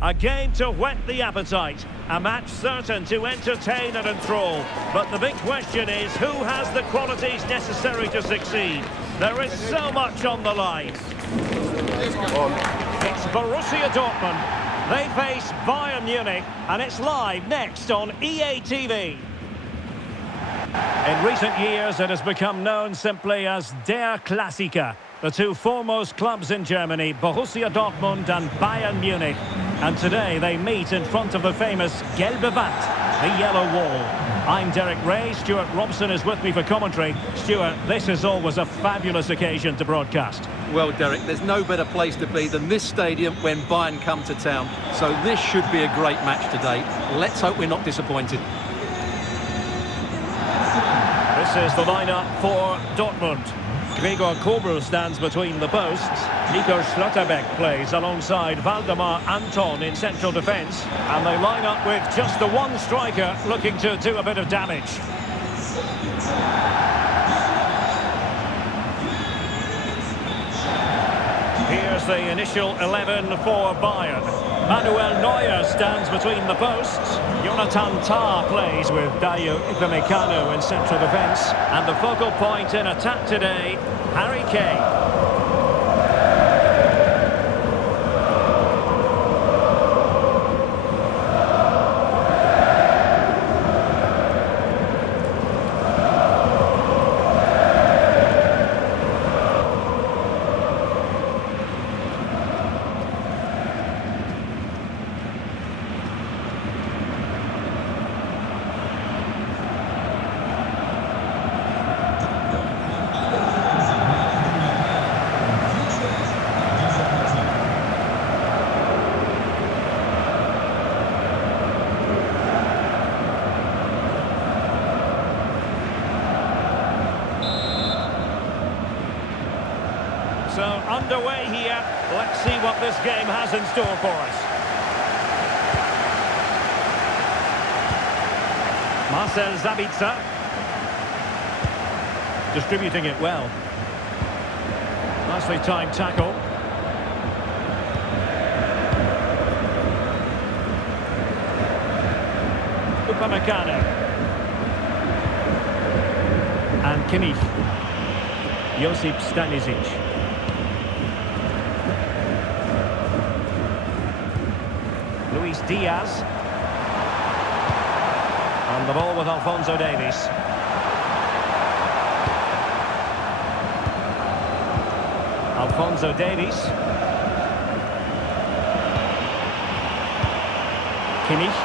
A game to whet the appetite. A match certain to entertain and enthrall. But the big question is, who has the qualities necessary to succeed? There is so much on the line. It's Borussia Dortmund. They face Bayern Munich, and it's live next on EA TV. In recent years, it has become known simply as Der Klassiker. The two foremost clubs in Germany, Borussia Dortmund and Bayern Munich. And today they meet in front of the famous Gelbe Wand, the yellow wall. I'm Derek Ray, Stuart Robson is with me for commentary. Stuart, this is always a fabulous occasion to broadcast. Well, Derek, there's no better place to be than this stadium when Bayern come to town. So this should be a great match today. Let's hope we're not disappointed. This is the lineup for Dortmund. Gregor Kobel stands between the posts. Nico Schlotterbeck plays alongside Waldemar Anton in central defence. And they line up with just the one striker looking to do a bit of damage. Here's the initial 11 for Bayern. Manuel Neuer stands between the posts. Jonathan Tah plays with Dayo Upamecano in central defence. And the focal point in attack today, Harry Kane. So underway here. Let's see what this game has in store for us. Marcel Sabitzer. Distributing it well. Nicely timed tackle. Upamecano. And Kimmich. Josip Stanisic. Luis Diaz. And the ball with Alphonso Davies. Alphonso Davies. Kimmich.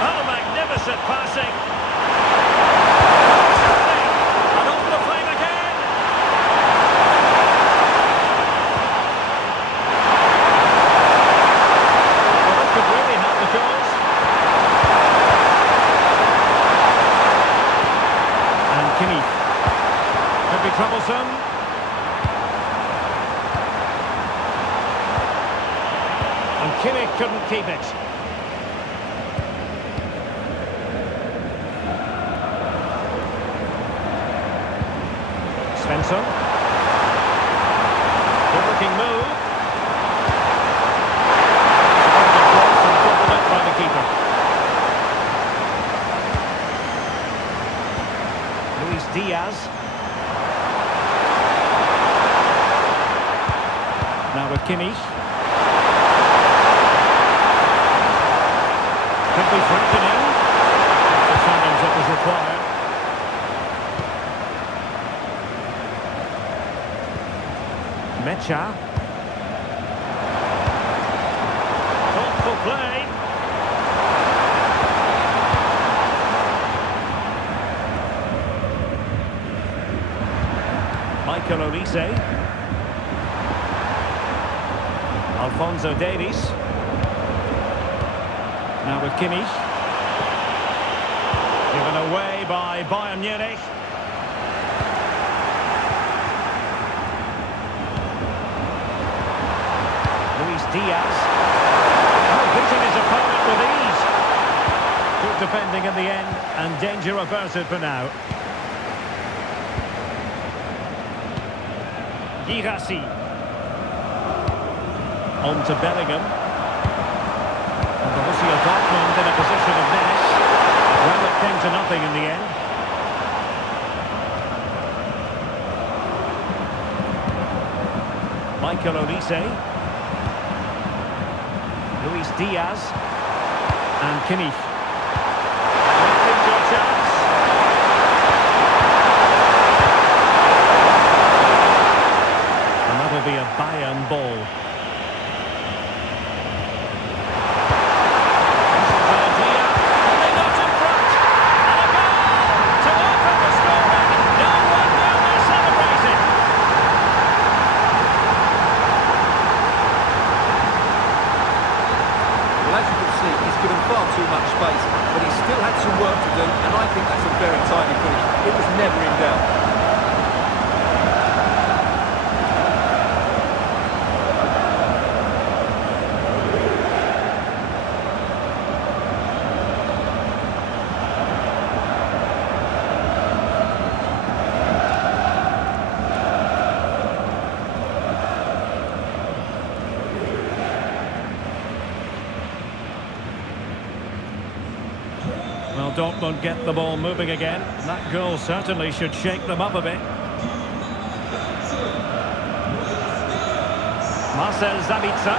Oh, magnificent passing. Troublesome. And Kimmich couldn't keep it. Svensson. Good looking move. And bottled up by the keeper. Luis Diaz. Now with Kimmich. Could be threatening. The challenge that was required. Mecha. Thoughtful play. Michael Olise. Alphonso Davies. Now with Kimmich. Given away by Bayern Munich. Luis Diaz. Beating his opponent with ease. Good defending in the end, and danger averted for now. Guirassy. On to Bellingham. And Borussia Dortmund in a position of menace. Well, it came to nothing in the end. Michael Olise. Luis Diaz. And Kimmich. Into a chance. And that'll be a Bayern ball. Far too much space, but he still had some work to do, and I think that's a very tidy finish. It was never in doubt. Well, Dortmund get the ball moving again. That goal certainly should shake them up a bit. Marcel Sabitzer.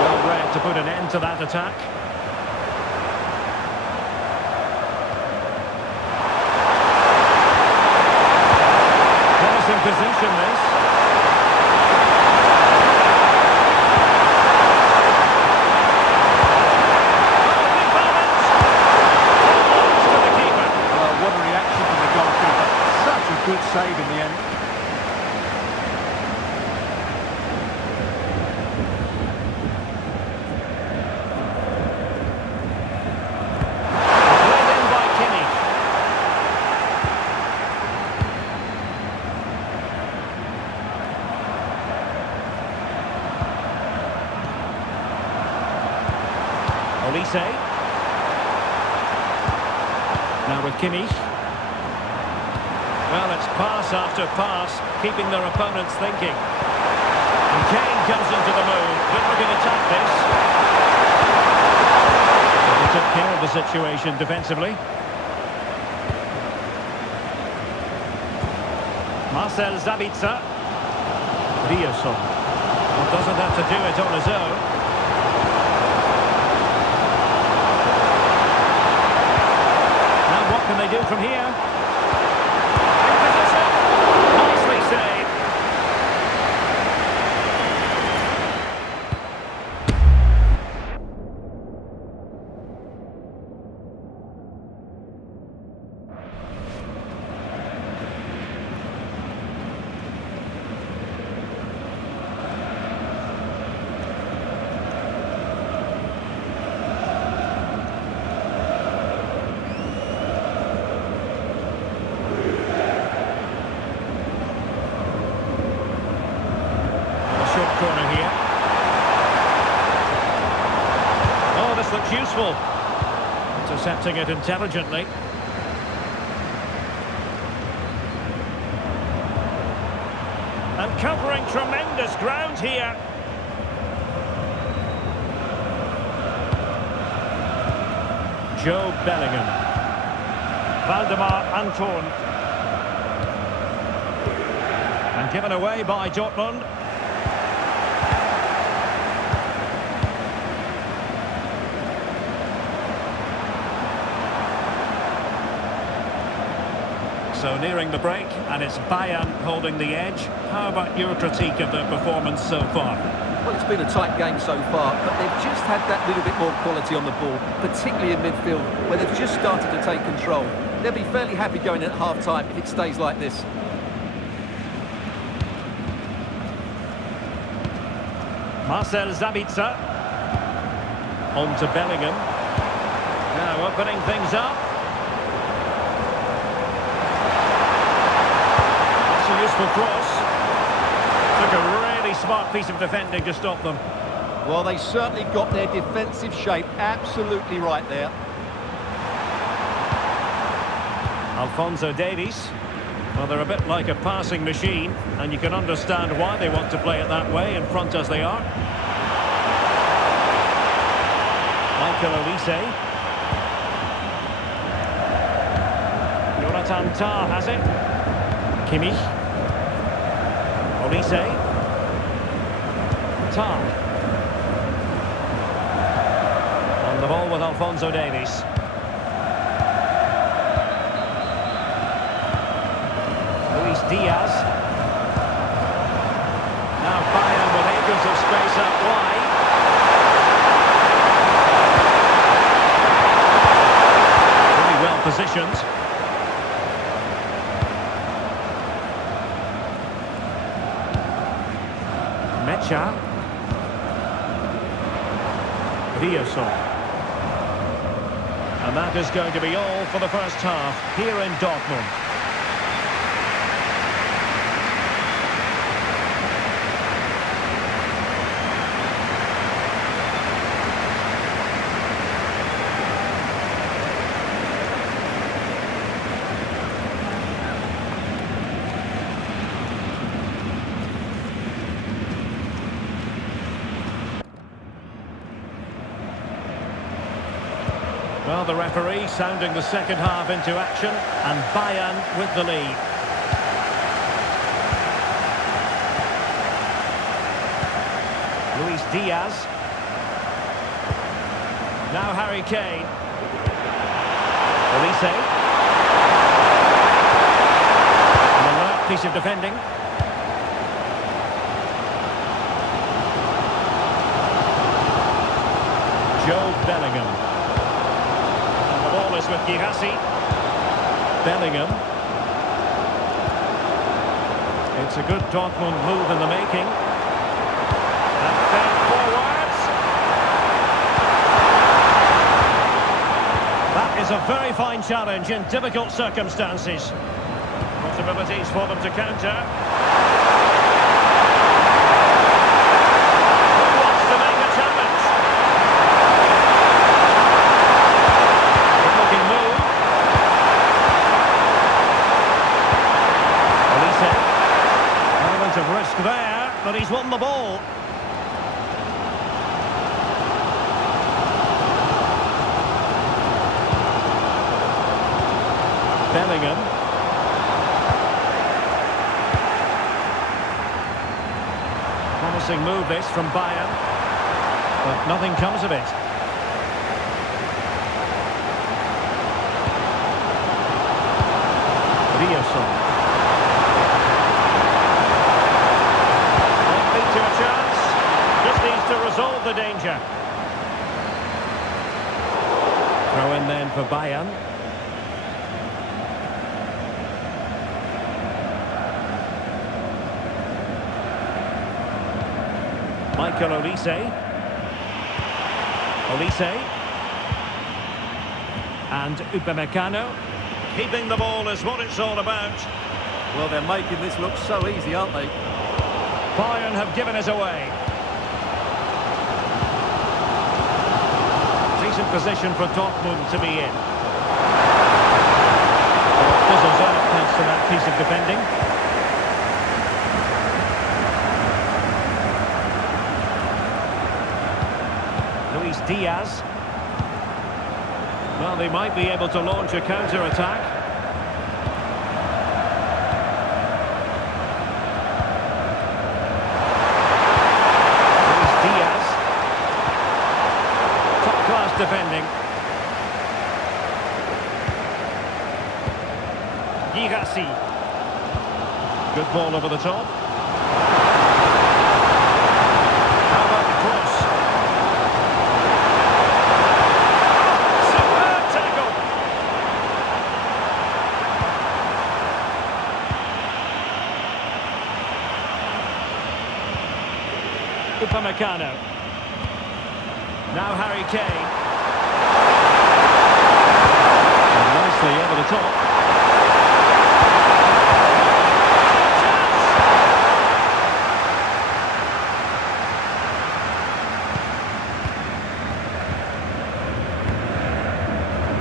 Well read to put an end to that attack. Promising position this. Good save in the end. Played in by Kane. Olise. Now with Kimmich. Well, it's pass after pass, keeping their opponents thinking. And Kane comes into the move. Good looking attack, this. They took care of the situation defensively. Marcel Sabitzer. Guirassy. Well, doesn't have to do it on his own. Now what can they do from here? Corner here. Oh, this looks useful. Intercepting it intelligently. And covering tremendous ground here. Joe Bellingham. Valdemar Anton. And given away by Dortmund. So nearing the break, and it's Bayern holding the edge. How about your critique of their performance so far? Well, it's been a tight game so far, but they've just had that little bit more quality on the ball, particularly in midfield, where they've just started to take control. They'll be fairly happy going in at half-time if it stays like this. Marcel Sabitzer. On to Bellingham. Now opening things up. Useful cross. Took a really smart piece of defending to stop them. Well, they certainly got their defensive shape absolutely right there. Alphonso Davies. Well, they're a bit like a passing machine, and you can understand why they want to play it that way, in front as they are. Olise. Jonathan Tah has it. Kimmich. Olise. Tah. On the ball with Alphonso Davies. Luis Diaz. Now Bayern with acres of space up wide. Positions. Mecha. Guirassy. And that is going to be all for the first half here in Dortmund. Well, the referee sounding the second half into action, and Bayern with the lead. Luis Diaz. Now Harry Kane. Olise. An alert piece of defending. Bellingham. With Guirassy. Bellingham. It's a good Dortmund move in the making. And then forwards. That is a very fine challenge in difficult circumstances. Possibilities for them to counter. Who wants to make a challenge? Of risk there, but he's won the ball. Bellingham. Promising move this from Bayern, but nothing comes of it. Guirassy. To a chance, just needs to resolve the danger. Throw in then for Bayern. Michael Olise. Olise. And Upamecano. Keeping the ball is what it's all about. Well, they're making this look so easy, aren't they? Bayern have given us away. Decent position for Dortmund to be in. Fizzles out thanks to that piece of defending. Luis Diaz. Well, they might be able to launch a counter-attack. Defending. Guirassy. Good ball over the top. How about the cross? Superb tackle. Upamecano. Now Harry Kane. Over the top.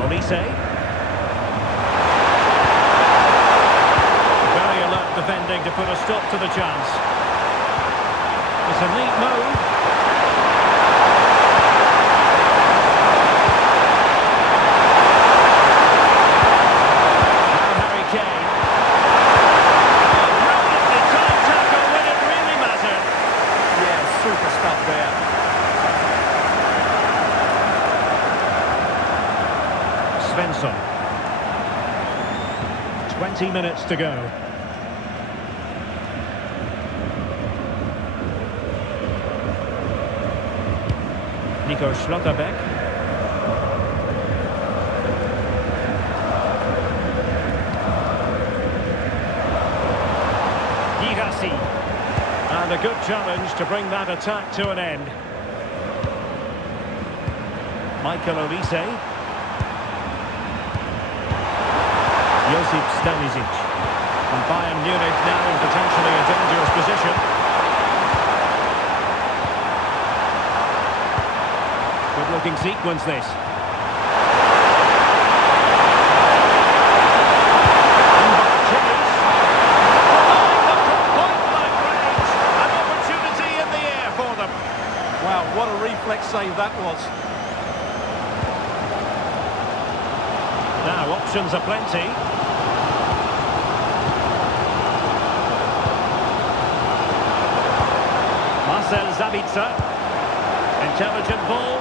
Olise. to put a stop to the chance. It's a neat move. Now Harry Kane. Brilliantly timed tackle when it really mattered. Yeah, super stuff there. Svensson. 20 minutes to go. Nico Schlotterbeck. Guirassy. And a good challenge to bring that attack to an end. Michael Olise. Josip Stanisic. And Bayern Munich now in potentially a dangerous position. Good looking sequence this. Wow, what a reflex save that was. Now options are plenty. Marcel Sabitzer. Intelligent ball.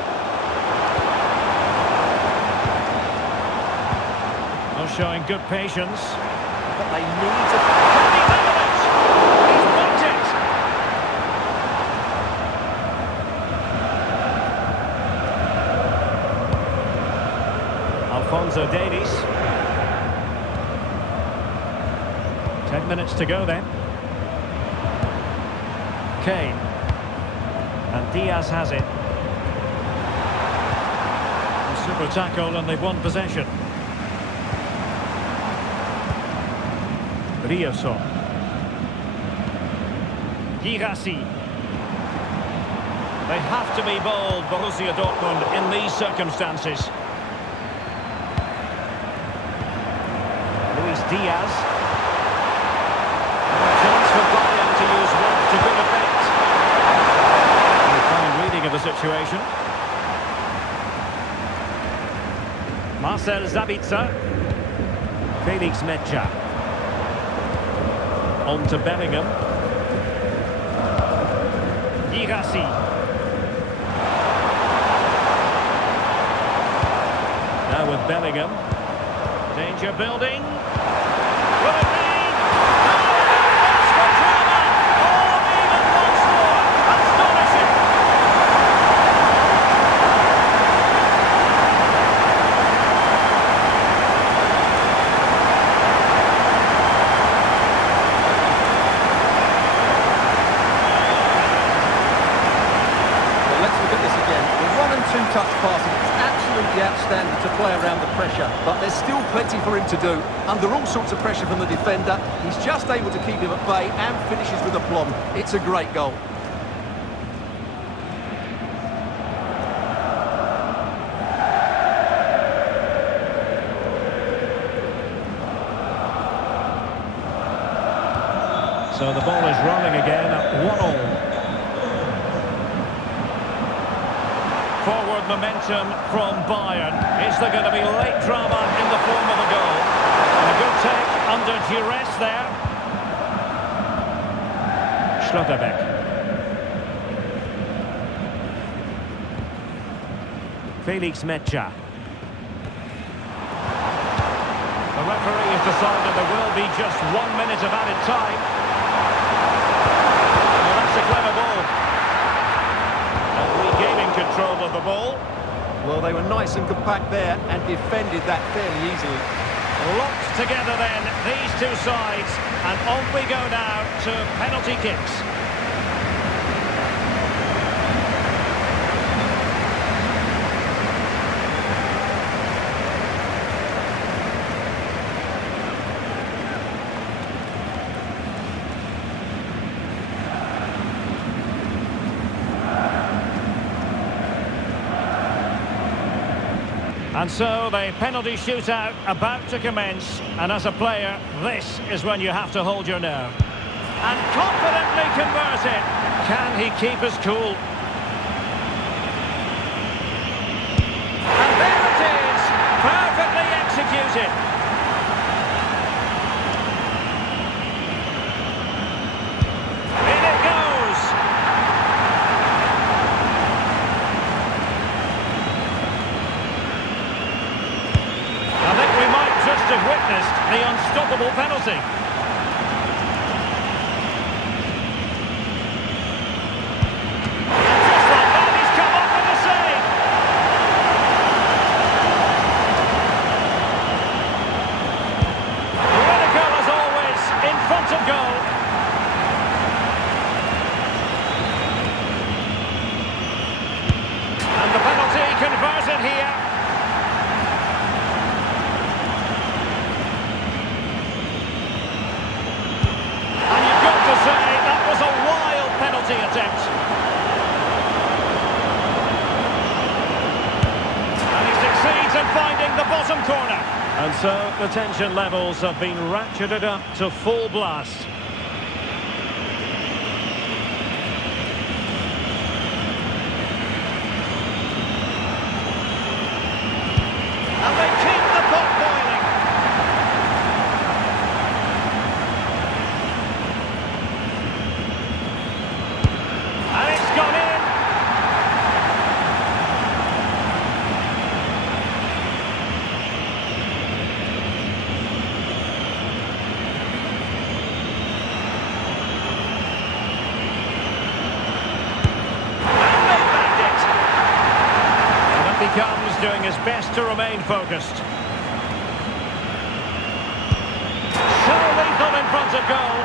Not showing good patience. But they need to... Can he done it? He's blocked it. Alphonso Davies. 10 minutes to go then. Kane. And Diaz has it. A super tackle and they've won possession. Riosson. Guirassy. They have to be bold, Borussia Dortmund, in these circumstances. Luis Diaz. Chance for Bayern to use one to good effect. A fine reading of the situation. Marcel Sabitzer. Felix Metscher. On to Bellingham. Guirassy. Now with Bellingham. Danger building. Will it be? It's for drama! Oh, even once more! Astonishing! Let's look at this again. The 1- and 2-touch passing is absolutely outstanding to play around the pressure, but there's still plenty for him to do. Under all sorts of pressure from the defender, he's just able to keep him at bay and finishes with aplomb. It's a great goal. So the ball is rolling again at 1-1. Forward momentum from Bayern. Is there going to be late drama in the form of a goal? And a good take under duress there. Schlotterbeck. Felix Metscher. The referee has decided there will be just 1 minute of added time. Well, that's a clever ball. Regaining control of the ball. Well, they were nice and compact there and defended that fairly easily. Locked together then, these two sides, and on we go now to penalty kicks. And so the penalty shootout about to commence, and as a player, this is when you have to hold your nerve. And confidently converted. Can he keep his cool? And there it is! Perfectly executed. In it goes! I think we might just have witnessed the unstoppable penalty. Converted here. And you've got to say that was a wild penalty attempt. And he succeeds in finding the bottom corner. And so the tension levels have been ratcheted up to full blast. And they keep the pot boiling. And it's gone in. And they bagged it. And it becomes doing his best to remain focused. So lethal in front of goal.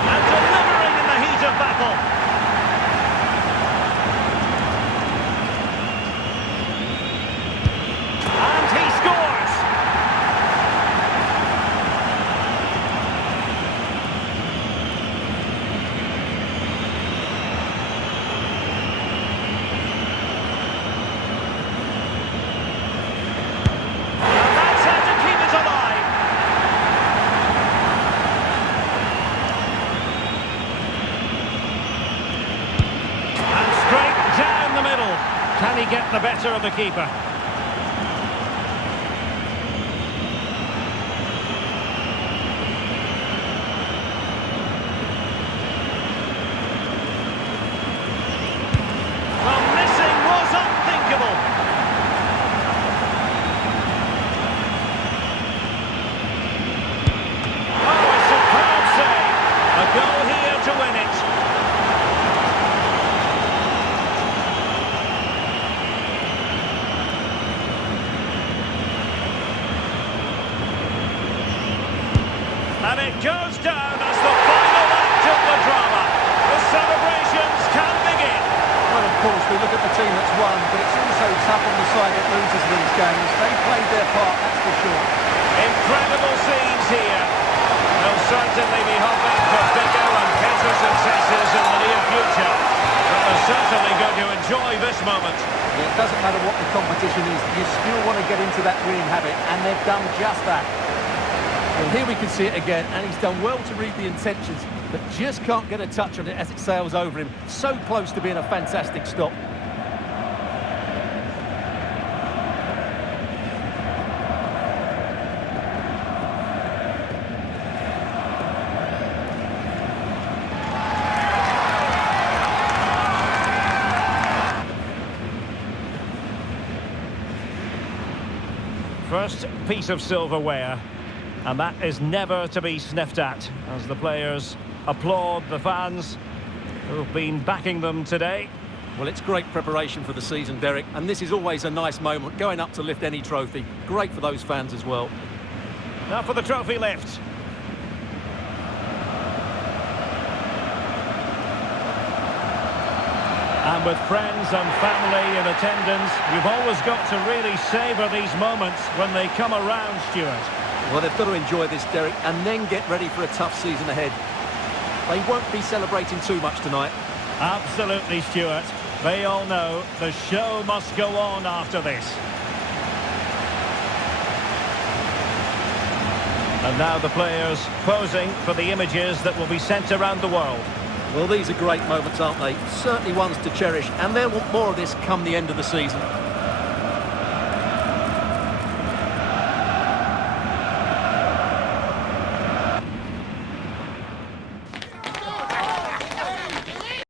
And delivering in the heat of battle. And he scores! And that's how to keep it alive. And straight down the middle. Can he get the better of the keeper? The missing was unthinkable. Oh, a superb save. A goal here to win it. And it goes down as the final act of the drama. The celebrations can begin. Well, of course, we look at the team that's won, but it's also tough on the side that loses these games. They played their part, that's for sure. Incredible scenes here. They'll certainly be hoping for bigger and better successes in the near future. But they're certainly going to enjoy this moment. It doesn't matter what the competition is, you still want to get into that winning habit, and they've done just that. Well, here we can see it again, and he's done well to read the intentions, but just can't get a touch on it as it sails over him. So close to being a fantastic stop. First piece of silverware, and that is never to be sniffed at, as the players applaud the fans who've been backing them today. Well, it's great preparation for the season, Derek, and this is always a nice moment, going up to lift any trophy. Great for those fans as well. Now for the trophy lift. And with friends and family in attendance, you've always got to really savour these moments when they come around, Stuart. Well, they've got to enjoy this, Derek, and then get ready for a tough season ahead. They won't be celebrating too much tonight. Absolutely, Stuart. They all know the show must go on after this. And now the players posing for the images that will be sent around the world. Well, these are great moments, aren't they? Certainly ones to cherish, and they'll want more of this come the end of the season.